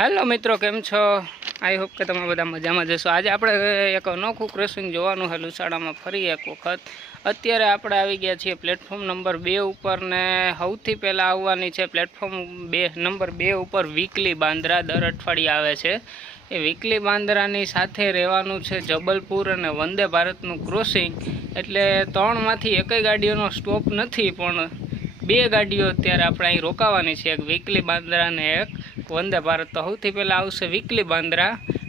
Hello मित्रों केम छो। I hope के तमे बधा मजामां जशो। आज आपणे एक अनोखुं क्रॉसिंग जोवानुं है लुसाडामां फरी एक वखत। अत्यारे आपणे आवी गया छीए प्लेटफॉर्म नंबर 2 उपर ने सौथी पहेला आववानी छे प्लेटफॉर्म नंबर 2 उपर वीकली बांद्रा दर अठवाडिये आवे छे। ए वीकली बांद्रानी साथे रहेवानुं छे जबलपुर अने वंदे भारतनुं क्रॉसिंग। एटले 3 मांथी एकय गाडीओनो स्टॉप नथी पण 2 गाडीओ अत्यारे आपणे અહીં રોકાવાની છે, એક વીકલી બાંદ્રા અને એક વંદે ભારત। તો સૌથી પહેલાં આવશે વીકલી બાંદ્રા,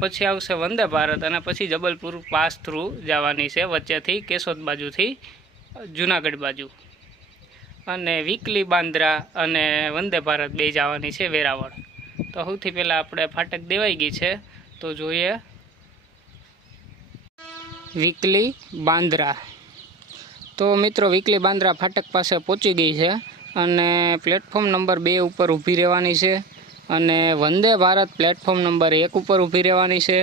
પછી આવશે વંદે ભારત અને પછી જબલપુર પાસ થ્રુ જવાની છે વચ્ચેથી કેશોદ બાજુથી જૂનાગઢ બાજુ। અને વીકલી બાંદ્રા અને વંદે ભારત બે જવાની છે વેરાવળ। તો સૌથી પહેલાં આપણે ફાટક દેવાઈ ગઈ છે, તો જોઈએ વીકલી બાંદ્રા। तो मित्रों वीकली बांद्रा फाटक पासे पहुँची गई है अने प्लेटफॉर्म नंबर 2 उपर ऊभी रहेवानी छे अने वंदे भारत प्लेटफॉर्म नंबर 1 उपर ऊभी रहेवानी छे।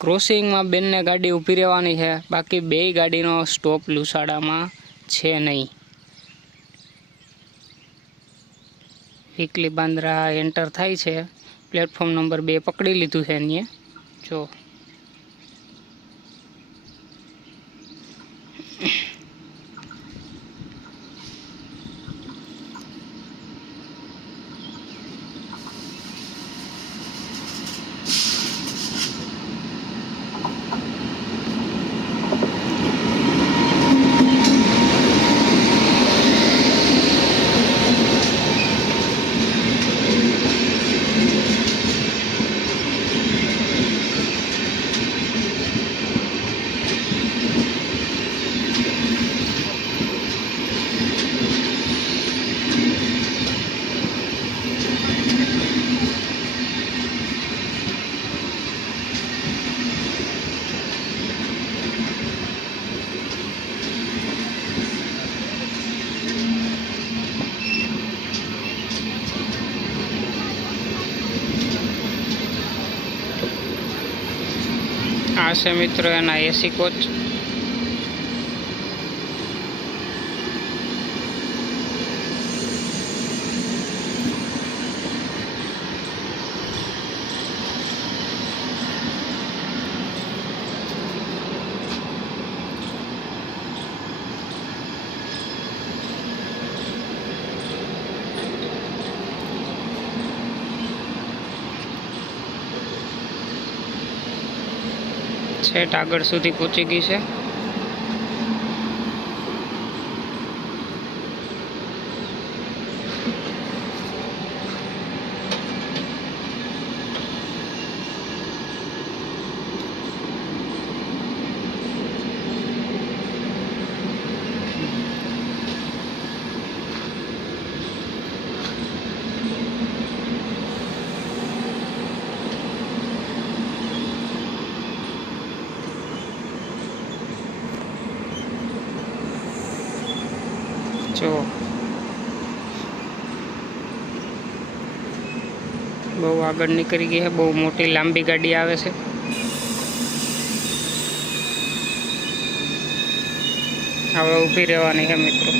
क्रॉसिंग में बंने गाड़ी ऊभी रहेवानी है, बाकी 2 गाड़ीनो स्टॉप लुसाडामां छे नहीं। वीकली बांद्रा एंटर थाय छे, प्लेटफॉर्म नंबर 2 पकड़ी लीधुं छे अहींया जो। आ से मित्रों एना एसी कोच। छेट आगळ सुधी पहुंची गई है। जो बहु आगळ निकली गई है, बहु मोटी लांबी गाड़ी आवे छे। हवे ऊभी रहेवानी है मित्रों।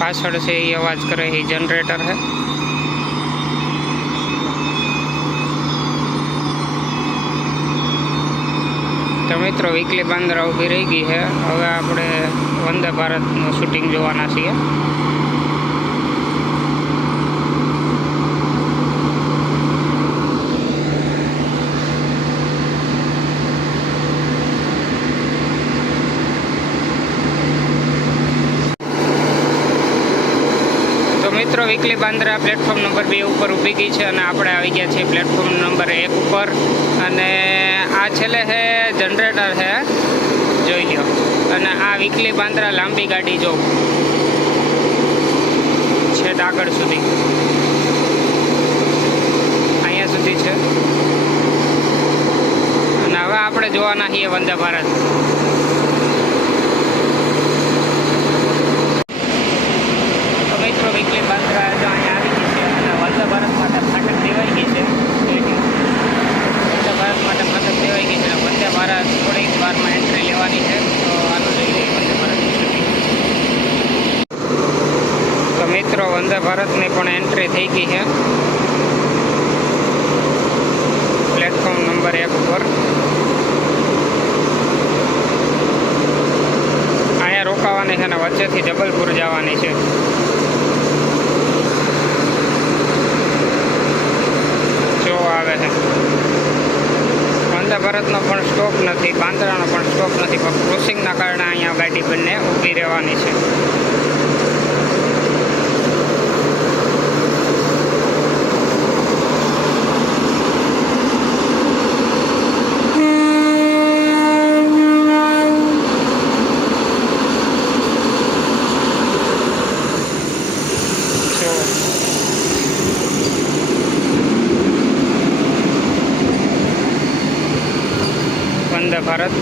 पाछड़ से ही आवाज करे ही जनरेटर है। तो मित्रों वीकली बांद्रा ऊभी रही गई है। हवे आपणे वंदे भारत शूटिंग जोवाना छीए। मित्रों वीकली बांद्रा प्लेटफॉर्म नंबर 2 उपर ऊभी गई है और आपणे आवी गया छे प्लेटफॉर्म नंबर 1 उपर। अने आ छेल्ले है जनरेटर है, जोई लो। अने आ वीकली बांद्रा लांबी गाड़ी जो छेद आगळ सुधी अहींया सुधी छे। अने हवे आपणे जोवाना छीए वंदे भारत। मित्रों वीकली बांद्रा जो अहीं आवी गई छे अने वंदे भारत माटे फाटक देवाई गई छे। वंदे भारत माटे फाटक देवाई गई વંદે ભારતની પણ એન્ટ્રી થઈ ગઈ છે પ્લેટફોર્મ નંબર 1 ઉપર. અહીંયા રોકાવાની છે ને વચ્ચેથી જબલપુર જવાની છે. જો આવે છે વંદે ભારતનો પણ સ્ટોપ નથી, બાંદ્રાનો પણ સ્ટોપ નથી, પણ ક્રોસિંગના કારણે અહીંયા ગાડી બંને ઊભી રહેવાની છે. વંદે ભારત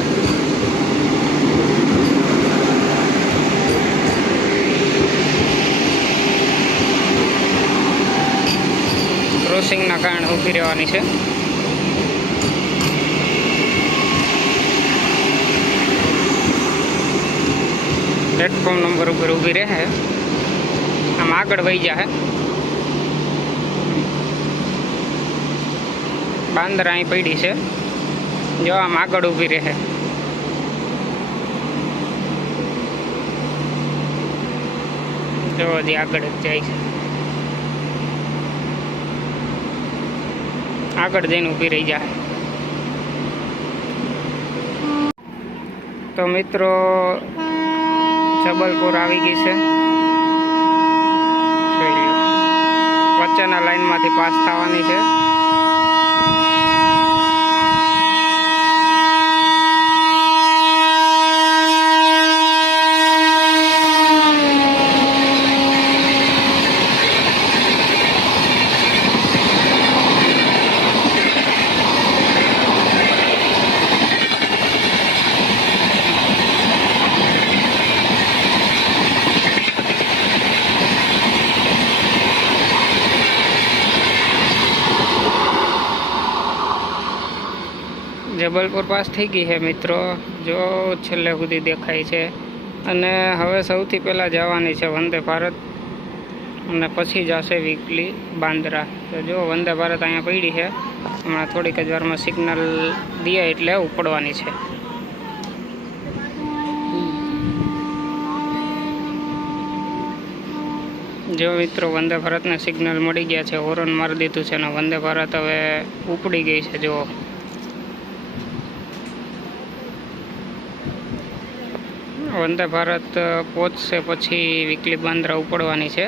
ક્રોસિંગના કારણે ઊભી રહેવાની છે. પ્લેટફોર્મ નંબર ઉપર ઊભી રહે, આમ આગળ વહી જાય. બાંદ્રા અહીં પડી છે, જો આમ આગળ ઊભી રહે. જો હજી આગળ જ જાય છે, આગળ જઈને ઊભી રહી જાય. તો મિત્રો જબલપુર આવી ગઈ છે. વચ્ચેના લાઈનમાંથી પાસ થવાની છે. જબલપુર પાસ થઈ ગઈ છે મિત્રો, જો છેલ્લે સુધી દેખાય છે. અને હવે સૌથી પહેલાં જવાની છે વંદે ભારત, અને પછી જશે વીકલી બાંદ્રા. તો જો વંદે ભારત અહીંયા પડી છે, હમણાં થોડીક જ વારમાં સિગ્નલ દે એટલે ઉપડવાની છે. જો મિત્રો વંદે ભારતને સિગ્નલ મળી ગયા છે, હોર્ન મારી દીધું છે અને વંદે ભારત હવે ઉપડી ગઈ છે. જો વંદે ભારત પહોંચશે પછી વીકલી બાંદ્રા ઉપડવાની છે,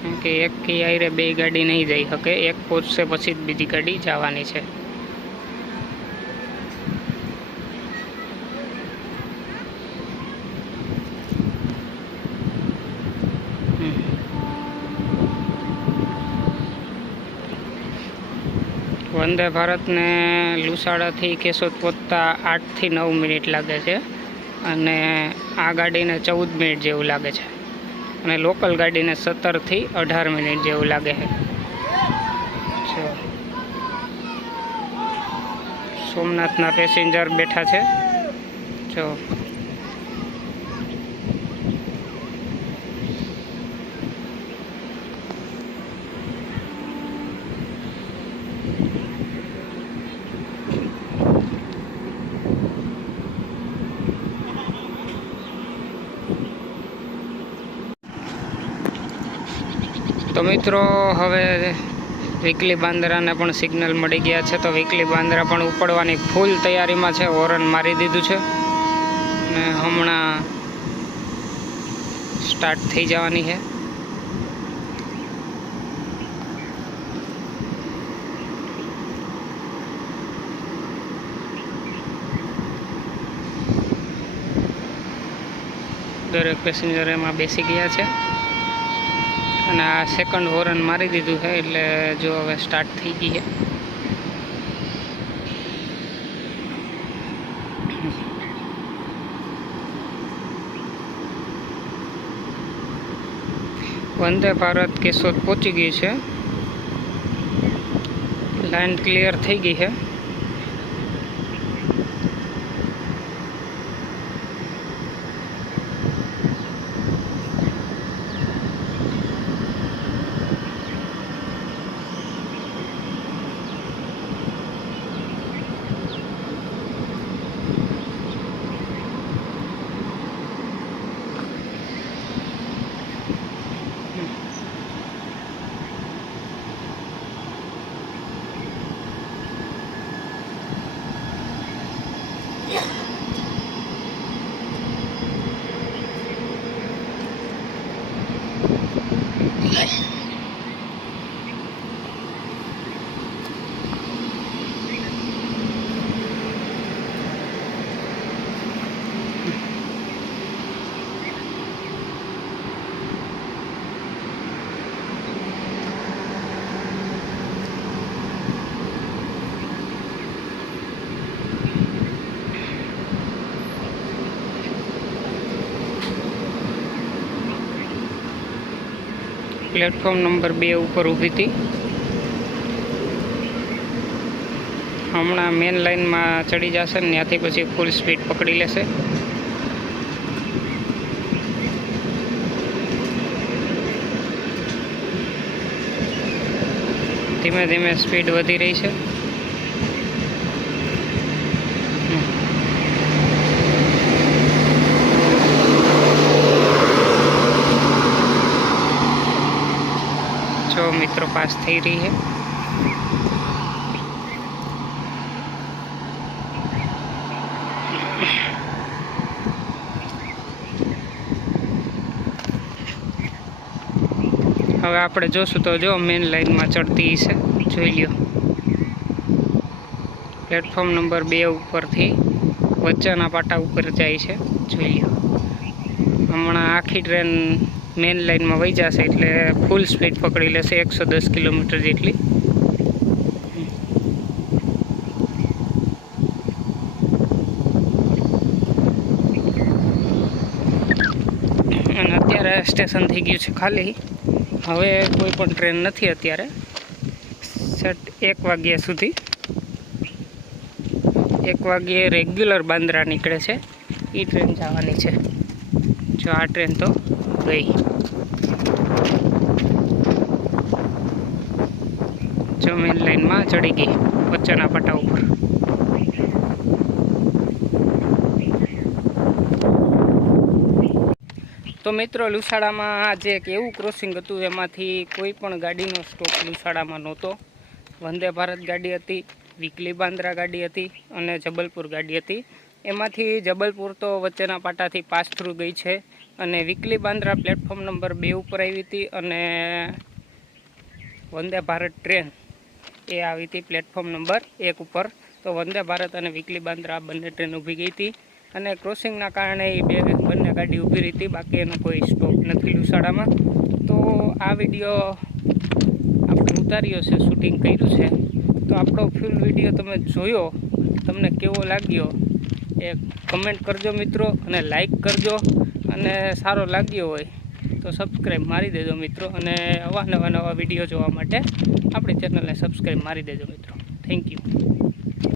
કેમ કે એક આયરે બે ગાડી નહીં જઈ શકે, એક પહોંચશે પછી જ બીજી ગાડી જવાની છે. વંદે ભારતને લુસાડાથી કેશોદ પહોંચતા 8 થી 9 મિનિટ લાગે છે, અને આ ગાડીને 14 મિનિટ જેવું લાગે છે, અને લોકલ ગાડીને 17 થી 18 મિનિટ જેવું લાગે છે. સોમનાથના પેસેન્જર બેઠા છે. જો તો મિત્રો હવે વીકલી બાંદ્રાને પણ સિગ્નલ મળી ગયા છે, તો વીકલી બાંદ્રા પણ ઉપડવાની ફૂલ તૈયારીમાં છે. હોર્ન મારી દીધું છે અને હમણાં સ્ટાર્ટ થઈ જવાની છે. દરેક પેસેન્જર એમાં બેસી ગયા છે, અને આ સેકન્ડ હોર્ન મારી દીધું છે, એટલે જો હવે સ્ટાર્ટ થઈ ગઈ છે. વંદે ભારત કેશોદ પહોંચી ગઈ છે, લાઈન ક્લિયર થઈ ગઈ છે. પ્લેટફોર્મ નંબર 2 ઉપર ઊભી હતી. હમણાં મેન લાઇનમાં ચડી જશે ને ત્યાંથી પછી ફૂલ સ્પીડ પકડી લેશે. ધીમે ધીમે સ્પીડ વધી રહી છે. જો મિત્રો પાસ થઈ રહી છે. હવે આપણે જોશું તો જો મેન લાઇનમાં ચડતી છે, જોઈ લ્યો. પ્લેટફોર્મ નંબર 2 ઉપરથી વચ્ચેના પાટા ઉપર જાય છે, જોઈ લ્યો. હમણાં આખી ટ્રેન મેન લાઇનમાં વહી જશે એટલે ફૂલ સ્પીડ પકડી લેશે, 110 કિલોમીટર જેટલી. અને અત્યારે સ્ટેશન થઈ ગયું છે ખાલી. હવે કોઈ પણ ટ્રેન નથી અત્યારે. સેટ 1 વાગ્યા સુધી, 1 વાગ્યે રેગ્યુલર બાંદ્રા નીકળે છે, એ ટ્રેન જવાની છે. જો આ ટ્રેન તો ગઈ. જો મેન લાઇનમાં ચડી ગઈ વચ્ચેના પાટા ઉપર. તો મિત્રો લુસાડામાં આજે એક એવું ક્રોસિંગ હતું, એમાંથી કોઈ પણ ગાડીનો સ્ટોપ લુસાડામાં નહોતો. વંદે ભારત ગાડી હતી, વીકલી બાંદ્રા ગાડી હતી અને જબલપુર ગાડી હતી. એમાંથી જબલપુર તો વચ્ચેના પાટાથી પાસ થ્રુ ગઈ છે અને વીકલી બાંદ્રા પ્લેટફોર્મ નંબર 2 ઉપર આવી હતી અને વંદે ભારત ટ્રેન એ આવી હતી પ્લેટફોર્મ નંબર 1 ઉપર. તો વંદે ભારત અને વીકલી બાંદ્રા બંને ટ્રેન ઊભી ગઈ હતી અને ક્રોસિંગના કારણે એ બંને ગાડી ઊભી રહી હતી. બાકી એનો કોઈ સ્ટોપ નથી લુસાડામાં. તો આ વિડીયો આપણે ઉતાર્યો છે, શૂટિંગ કર્યું છે. તો આપણો ફૂલ વિડીયો તમે જોયો, તમને કેવો લાગ્યો એ કમેન્ટ કરજો મિત્રો, અને લાઈક કરજો, અને સારો લાગ્યો હોય તો સબસ્ક્રાઈબ મારી દેજો મિત્રો. અને નવા વિડીયો જોવા માટે આપણી ચેનલને સબસ્ક્રાઈબ મારી દેજો મિત્રો. Thank you.